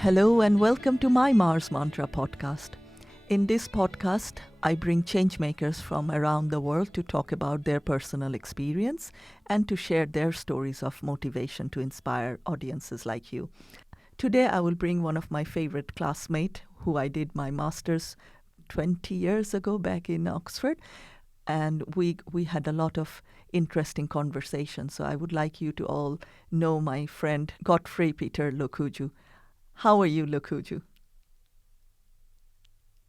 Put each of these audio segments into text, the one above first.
Hello and welcome to my Mars Mantra podcast. In this podcast, I bring changemakers from around the world to talk about their personal experience and to share their stories of motivation to inspire audiences like you. Today, I will bring one of my favorite classmates who I did my master's 20 years ago back in Oxford. And we had a lot of interesting conversations. So I would like you to all know my friend Godfrey Peter Lokuju. How are you, Lokuju?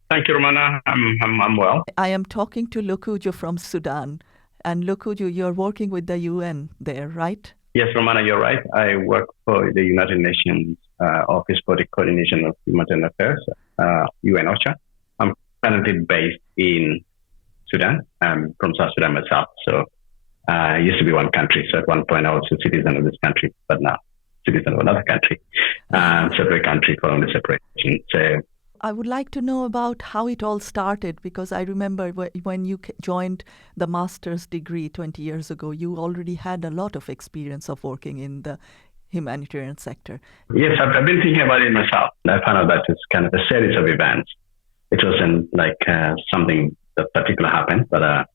Thank you, Rumana. I'm well. I am talking to Lokuju from Sudan. And Lokuju, you're working with the UN there, right? Yes, Rumana, you're right. I work for the United Nations Office for the Coordination of Humanitarian Affairs, UN OCHA. I'm currently based in Sudan. I'm from South Sudan myself. So it used to be one country. So at one point I was a citizen of this country, but now citizen of another country. Separate country following the separation. So I would like to know about how it all started, because I remember when you joined the master's degree 20 years ago, you already had a lot of experience of working in the humanitarian sector. Yes, I've been thinking about it myself. I found out that it's kind of a series of events. It wasn't like something that particular happened, but a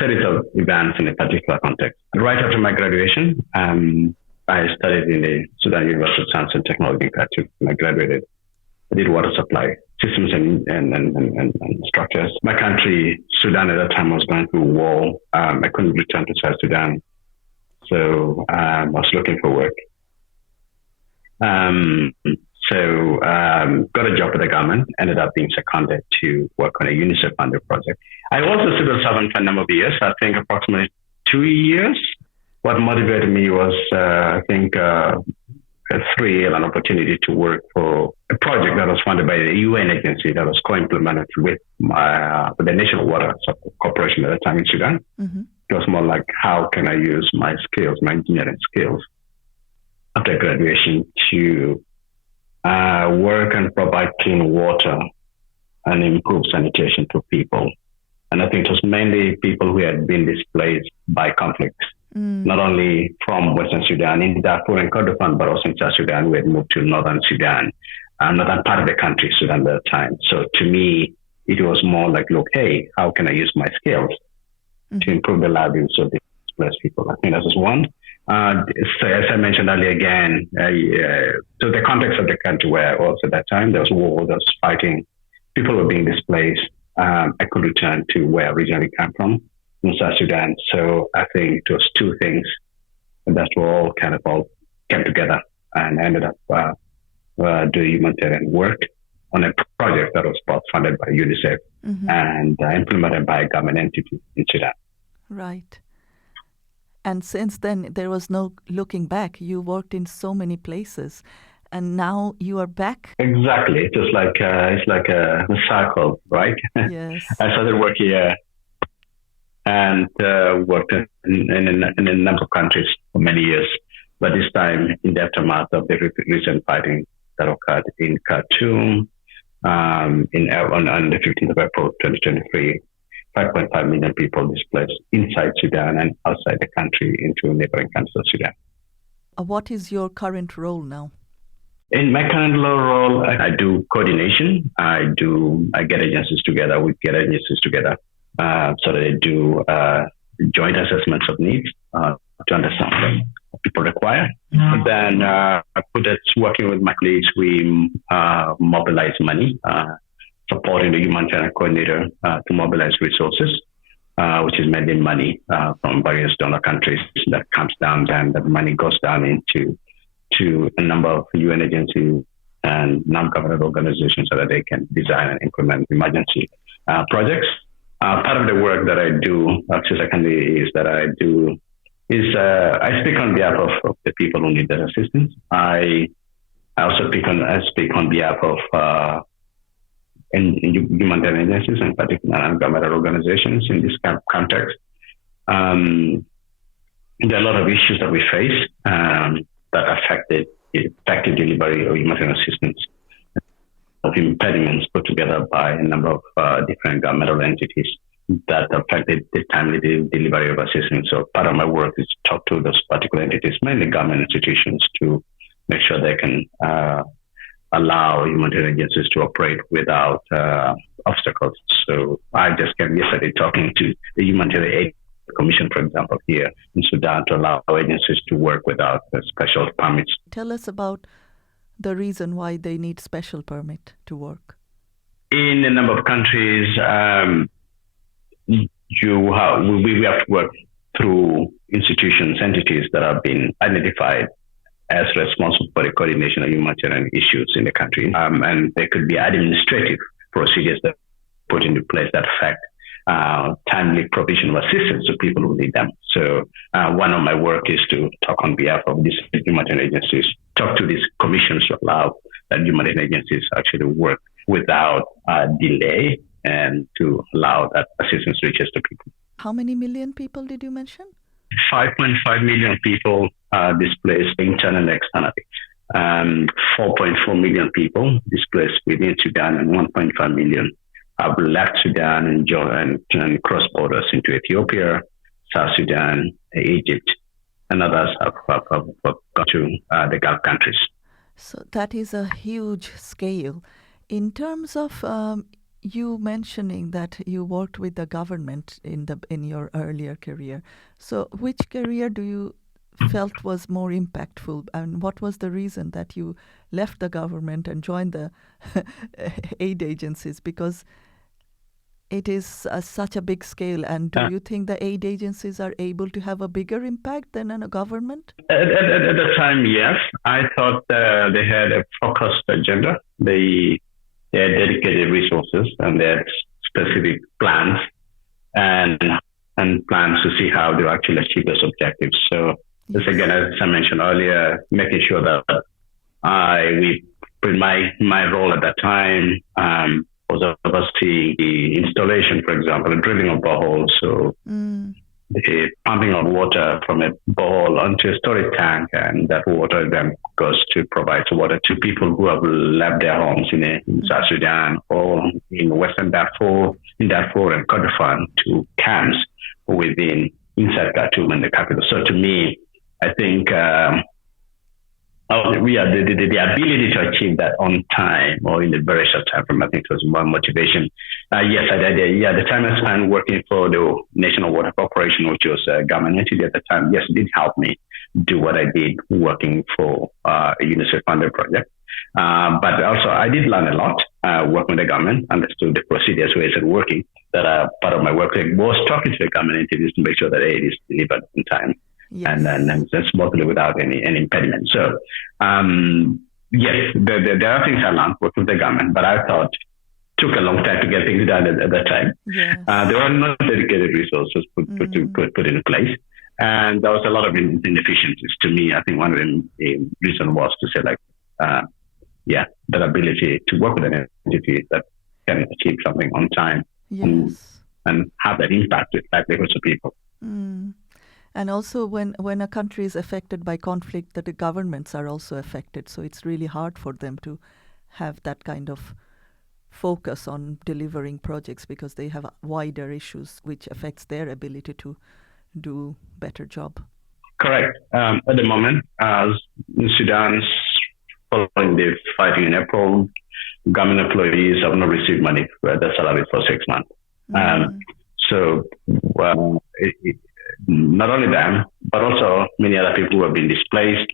series of events in a particular context. Right after my graduation, I studied in the Sudan University of Science and Technology in Khartoum. I graduated. I did water supply systems and structures. My country, Sudan, at that time was going through war. I couldn't return to South Sudan, so I was looking for work. Got a job with the government, ended up being seconded to work on a UNICEF-funded project. I was a civil servant for a number of years, I think approximately 2 years. What motivated me was, a thrill and opportunity to work for a project that was funded by the UN agency that was co-implemented with the National Water Corporation at the time in Sudan. Mm-hmm. It was more like, how can I use my skills, my engineering skills after graduation to work and provide clean water and improve sanitation to people. And I think it was mainly people who had been displaced by conflicts, not only from Western Sudan, in Darfur and Kordofan, but also in South Sudan. We had moved to Northern Sudan, northern part of the country, Sudan at the time. So to me, it was more like, look, hey, how can I use my skills to improve the livelihoods of the displaced people? I think that was one. So as I mentioned earlier again, so the context of the country where I was at that time, there was war, there was fighting, people were being displaced. I could return to where I originally came from, in South Sudan. So I think it was two things that were all came together and ended up doing humanitarian work on a project that was both funded by UNICEF and implemented by a government entity in Sudan. Right. And since then, there was no looking back. You worked in so many places, and now you are back. Exactly. It's like a cycle, right? Yes. I started work here and worked in a number of countries for many years. But this time, in the aftermath of the recent fighting that occurred in Khartoum on the 15th of April, 2023, 5.5 million people displaced inside Sudan and outside the country into neighboring countries of Sudan. What is your current role now? In my current role, I do coordination. I get agencies together. We get agencies together so that they do joint assessments of needs to understand what people require. And then working with my colleagues, we mobilize money, supporting the Humanitarian Coordinator to mobilize resources, which is mainly money from various donor countries that comes down, and that money goes down into a number of UN agencies and non-government organizations so that they can design and implement emergency projects. Part of the work that I do, secondly, is that I speak on behalf of the people who need that assistance. I also speak on behalf of humanitarian agencies, in particular non-governmental organizations in this context. There are a lot of issues that we face that affect the effective delivery of humanitarian assistance, of impediments put together by a number of different governmental entities that affected the timely delivery of assistance. So part of my work is to talk to those particular entities, mainly government institutions, to make sure they can allow humanitarian agencies to operate without obstacles. So I just came yesterday talking to the Humanitarian Aid Commission, for example, here in Sudan, to allow agencies to work without special permits. Tell us about the reason why they need special permit to work. In a number of countries, we have to work through institutions, entities that have been identified as responsible for the coordination of humanitarian issues in the country. And there could be administrative procedures that put into place that affect timely provision of assistance to people who need them. So one of my work is to talk on behalf of these humanitarian agencies, talk to these commissions to allow that humanitarian agencies actually work without delay and to allow that assistance reaches to people. How many million people did you mention? 5.5 million people displaced internally and externally. 4.4 million people displaced within Sudan, and 1.5 million have left Sudan and crossed borders into Ethiopia, South Sudan, Egypt, and others have gone to the Gulf countries. So that is a huge scale. In terms of you mentioning that you worked with the government in your earlier career, so which career do you felt was more impactful, and what was the reason that you left the government and joined the aid agencies? Because it is such a big scale, and do you think the aid agencies are able to have a bigger impact than a government? At the time, yes. I thought they had a focused agenda. They had dedicated resources and they had specific plans and plans to see how they actually achieve those objectives. So this, again, as I mentioned earlier, making sure that my role at that time was overseeing the installation, for example, the drilling of boreholes. So the pumping of water from a borehole onto a storage tank, and that water then goes to provide water to people who have left their homes in South Sudan or in Western Darfur, in Darfur and Kordofan, to camps inside Khartoum and the capital. So to me, I think the ability to achieve that on time or in a very short time frame, I think was one motivation. Yes, I did. Yeah, the time I spent working for the National Water Corporation, which was a government entity at the time, yes, it did help me do what I did working for a UNICEF-funded project. But also, I did learn a lot working with the government, understood the procedures, ways of working. That part of my work was talking to the government entities to make sure that aid is delivered in time. Yes. And smoothly without any impediment. So, yes, there are things I learned working with the government, but I thought it took a long time to get things done at that time. Yes. There were not dedicated resources put in place. And there was a lot of inefficiencies. To me, I think one of the reasons was to say, that ability to work with an entity that can achieve something on time. Yes. And have that impact with livelihoods of people. And also when a country is affected by conflict, that the governments are also affected. So it's really hard for them to have that kind of focus on delivering projects because they have wider issues which affects their ability to do better job. Correct. At the moment, as in Sudan, following the fighting in April, government employees have not received money for their salary for 6 months. Not only them, but also many other people who have been displaced,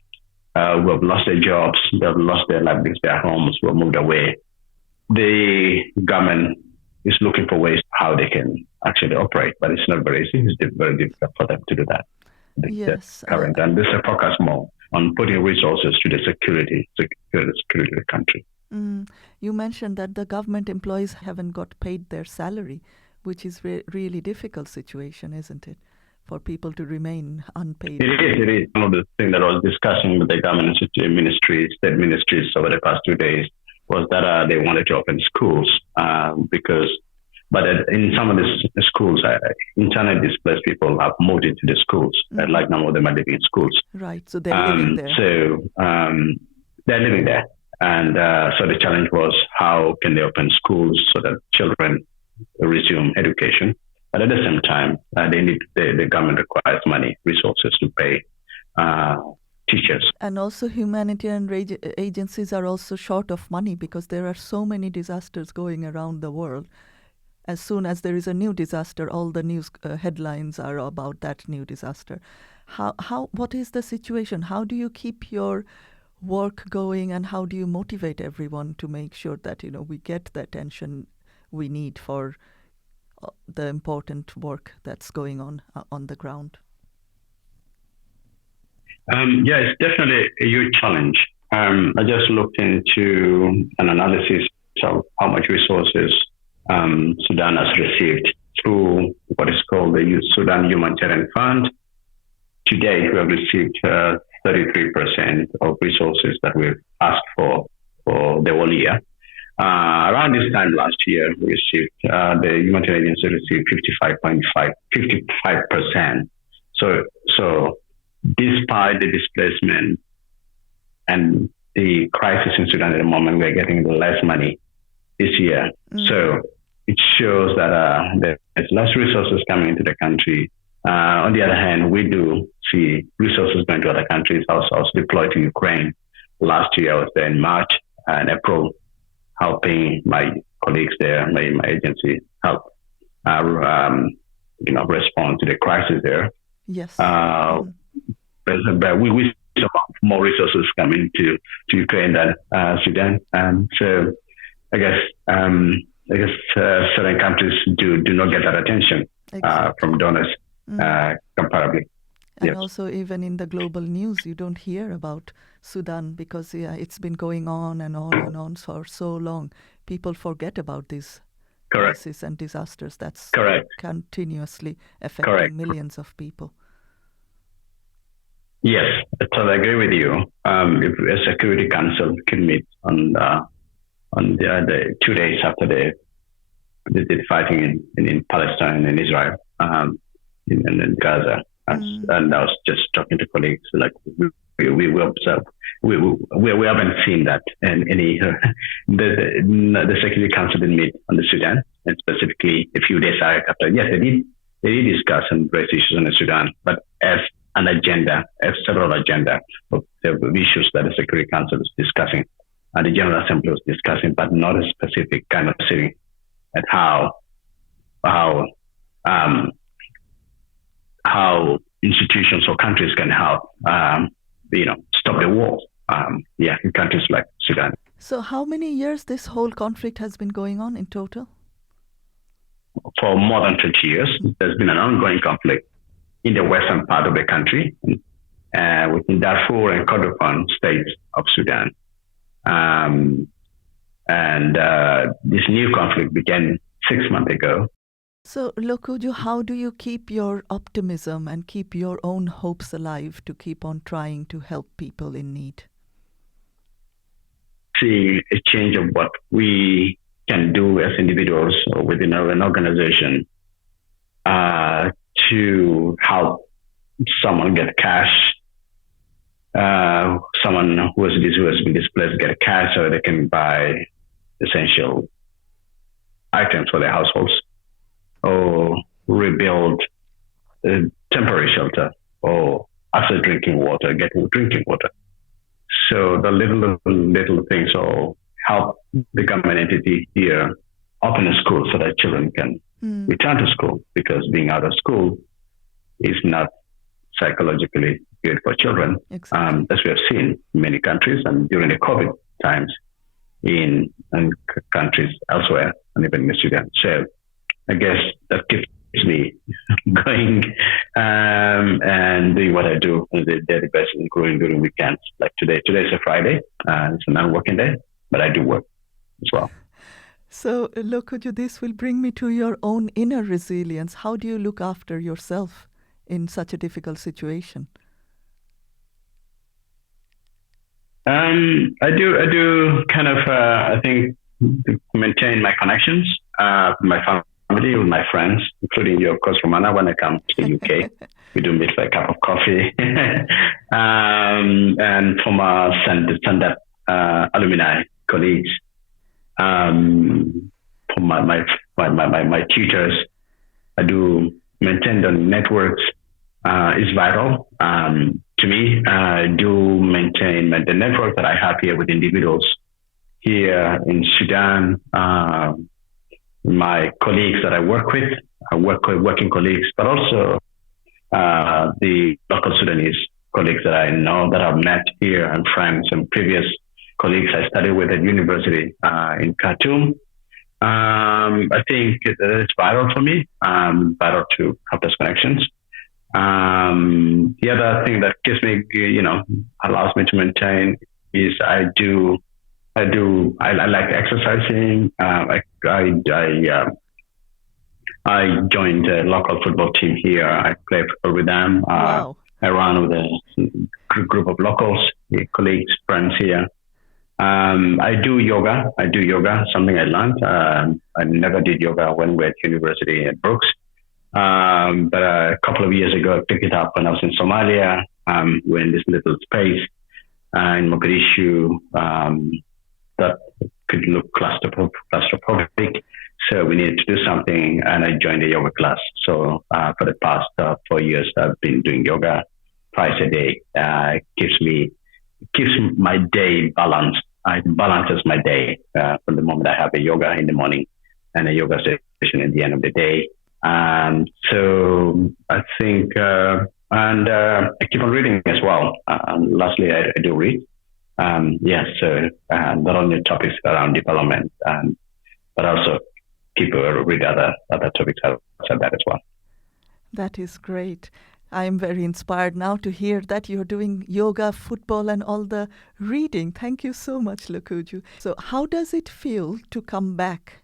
who have lost their jobs, they have lost their livelihoods, their homes, who have moved away. The government is looking for ways how they can actually operate, but it's not very easy. It's very difficult for them to do that. Yes. And this is focus more on putting resources to the security of the country. You mentioned that the government employees haven't got paid their salary, which is really difficult situation, isn't it? For people to remain unpaid. It is. One of the things that I was discussing with the government ministries, state ministries over the past 2 days was that they wanted to open schools but in some of the schools, internally displaced people have moved into the schools. Like some of them are living in schools. Right, so they're living there. So they're living there. And so the challenge was how can they open schools so that children resume education. But at the same time, the government requires money, resources to pay teachers. And also humanitarian agencies are also short of money because there are so many disasters going around the world. As soon as there is a new disaster, all the news headlines are about that new disaster. What is the situation? How do you keep your work going, and how do you motivate everyone to make sure that we get the attention we need for the important work that's going on the ground? Yeah, it's definitely a huge challenge. I just looked into an analysis of how much resources Sudan has received through what is called the Sudan Humanitarian Fund. To date, we have received 33% of resources that we've asked for the whole year. Around this time last year, we received, the humanitarian agency received 55%. So despite the displacement and the crisis in Sudan at the moment, we're getting less money this year. So it shows that there's less resources coming into the country. On the other hand, we do see resources going to other countries. I was deployed to Ukraine last year. I was there in March and April, helping my colleagues there, my agency, help respond to the crisis there. Yes. But we see more resources coming to Ukraine than Sudan. So I guess certain countries do not get that attention from donors comparably. And yes. Also, even in the global news, you don't hear about Sudan because it's been going on and on and on for so long. People forget about these crises and disasters that's continuously affecting millions of people. Yes, I totally agree with you. If a Security Council can meet on the 2 days after the fighting in Palestine and Israel, in Gaza, and I was just talking to colleagues, like we observe, we haven't seen that, and the Security Council didn't meet on the Sudan, and specifically a few days after. Yes, they did discuss and raise issues on the Sudan, but as an agenda, as several agenda of the issues that the Security Council is discussing, and the General Assembly was discussing, but not a specific kind of sitting at how institutions or countries can help, stop the war. In countries like Sudan. So, how many years this whole conflict has been going on in total? For more than 20 years, there's been an ongoing conflict in the western part of the country, within Darfur and Kordofan states of Sudan. This new conflict began 6 months ago. So, Lokuju, how do you keep your optimism and keep your own hopes alive to keep on trying to help people in need? See a change of what we can do as individuals or within an organization to help someone get cash, someone who has been displaced get cash so they can buy essential items for their households, or rebuild a temporary shelter, or access drinking water, get drinking water. So the little things will help the government entity here open a school so that children can return to school, because being out of school is not psychologically good for children, exactly. As we have seen in many countries and during the COVID times in countries elsewhere and even in Sudan. So I guess that keeps me going and doing what I do on the daily basis, including during weekends. Like today is a Friday, it's a non-working day, but I do work as well. So, Lokuju, this will bring me to your own inner resilience. How do you look after yourself in such a difficult situation? I do kind of, I think, maintain my connections with my family, with my friends, including you, of course, Rumana, when I come to the UK. We do meet for a cup of coffee. And from our stand-up alumni colleagues, from my tutors, I do maintain the networks. Is vital to me. I do maintain the network that I have here with individuals here in Sudan, my colleagues that I work with, working colleagues, but also the local Sudanese colleagues that I know that I've met here and friends and previous colleagues I studied with at university in Khartoum. I think it's vital for me, vital to have those connections. The other thing that gives me, allows me to maintain is I like exercising. I joined a local football team here. I play football with them. Wow. I run with a group of locals, colleagues, friends here. I do yoga, something I learned. I never did yoga when we were at university at Brooks. But a couple of years ago, I picked it up when I was in Somalia. We're in this little space in Mogadishu that could look claustrophobic. So we needed to do something, and I joined a yoga class. So for the past 4 years, I've been doing yoga twice a day. It keeps my day balanced. It balances my day from the moment I have a yoga in the morning and a yoga session at the end of the day. So I think, and I keep on reading as well. Lastly, I do read. So not only topics around development, but also keep read other topics outside that as well. That is great. I am very inspired now to hear that you're doing yoga, football, and all the reading. Thank you so much, Lokuju. So how does it feel to come back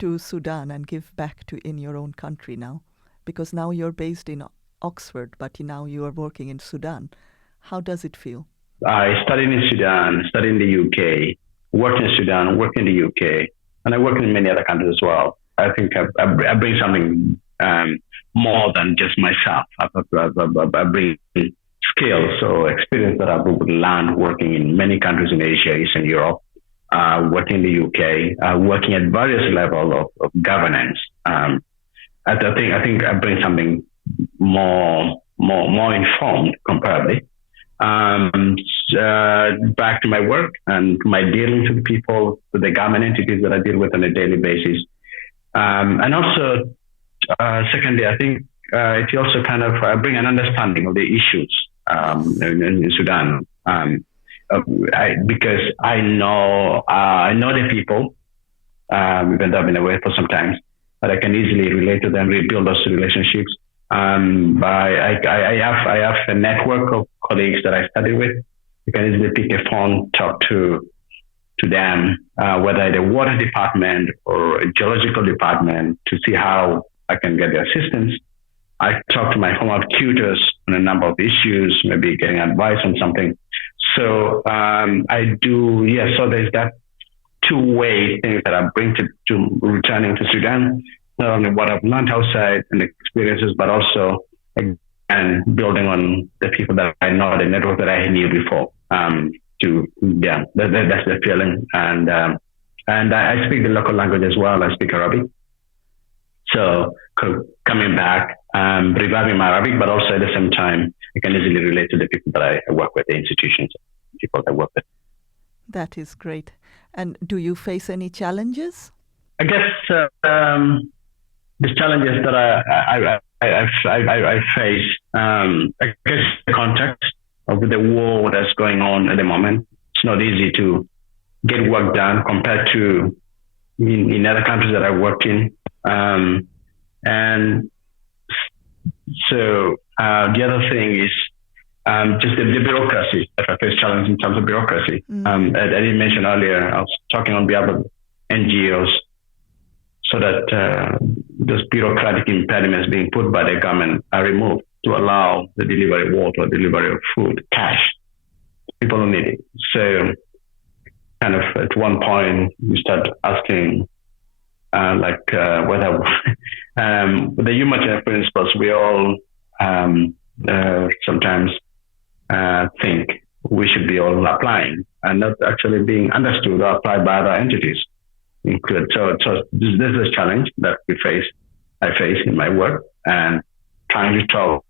to Sudan and give back in your own country now? Because now you're based in Oxford, but now you are working in Sudan. How does it feel? I studied in Sudan, studied in the UK, worked in Sudan, worked in the UK, and I work in many other countries as well. I think I bring something more than just myself. I bring skills or experience that I've learned working in many countries in Asia, Eastern Europe, working in the UK, working at various levels of governance. I think I bring something more informed comparably. Back to my work and my dealings with people, with the government entities that I deal with on a daily basis. And also, secondly, I think it also kind of bring an understanding of the issues in Sudan. Because I know the people, even though I've been away for some time, but I can easily relate to them, rebuild those relationships. I have a network of colleagues that I study with. You can easily pick a phone, talk to them, whether the water department or a geological department, to see how I can get their assistance. I talk to my former tutors on a number of issues, maybe getting advice on something. So I do, so there's that two-way thing that I bring to returning to Sudan, not only what I've learned outside and the experiences, but also and building on the people that I know, the network that I knew before. That's the feeling. And I speak the local language as well. I speak Arabic. So coming back, reviving my Arabic, but also at the same time, I can easily relate to the people that I work with, the institutions, people that I work with. That is great. And do you face any challenges? I guess the challenges that I face, I guess the context of the war that's going on at the moment. It's not easy to get work done compared to in other countries that I work in. And so the other thing is just the bureaucracy. If I face challenge in terms of bureaucracy. I didn't mention earlier, I was talking on behalf of NGOs, so that those bureaucratic impediments being put by the government are removed to allow the delivery of water, delivery of food, cash. People who need it. So kind of at one point you start asking whether with the humanitarian principles, we all sometimes think we should be all applying and not actually being understood or applied by other entities. So this is a challenge that I face in my work, and trying to talk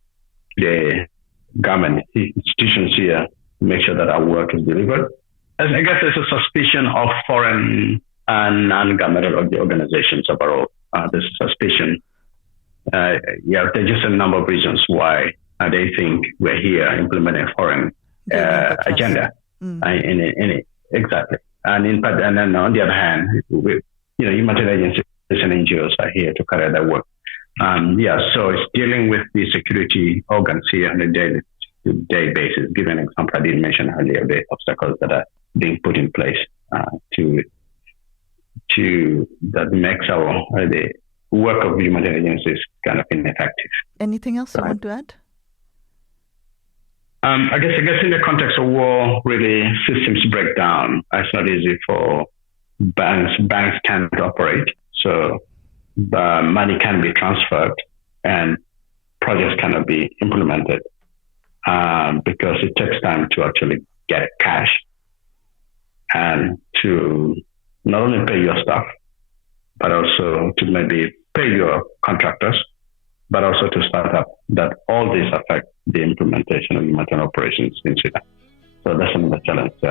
the government institutions here to make sure that our work is delivered. I guess there's a suspicion of foreign and non-governmental organizations overall. There's a suspicion. There's just a number of reasons why they think we're here implementing a foreign agenda. Exactly. And then on the other hand, humanitarian agencies and NGOs are here to carry that work. So it's dealing with the security organs here on a day basis. Give an example I did mention earlier, the obstacles that are being put in place that makes the work of humanitarian agencies kind of ineffective. Anything else you want to add? I guess in the context of war, really systems break down. It's not easy for banks. Banks can't operate, so the money can be transferred and projects cannot be implemented because it takes time to actually get cash and to not only pay your staff, but also to maybe pay your contractors, but also to start up. That all this affect the implementation of humanitarian operations in Sudan. So that's some of the challenges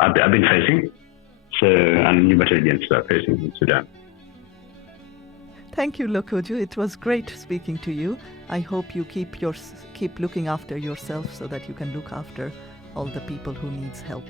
I've been facing. And humanitarian agencies are facing in Sudan. Thank you, Lokuju. It was great speaking to you. I hope you keep looking after yourself so that you can look after all the people who needs help.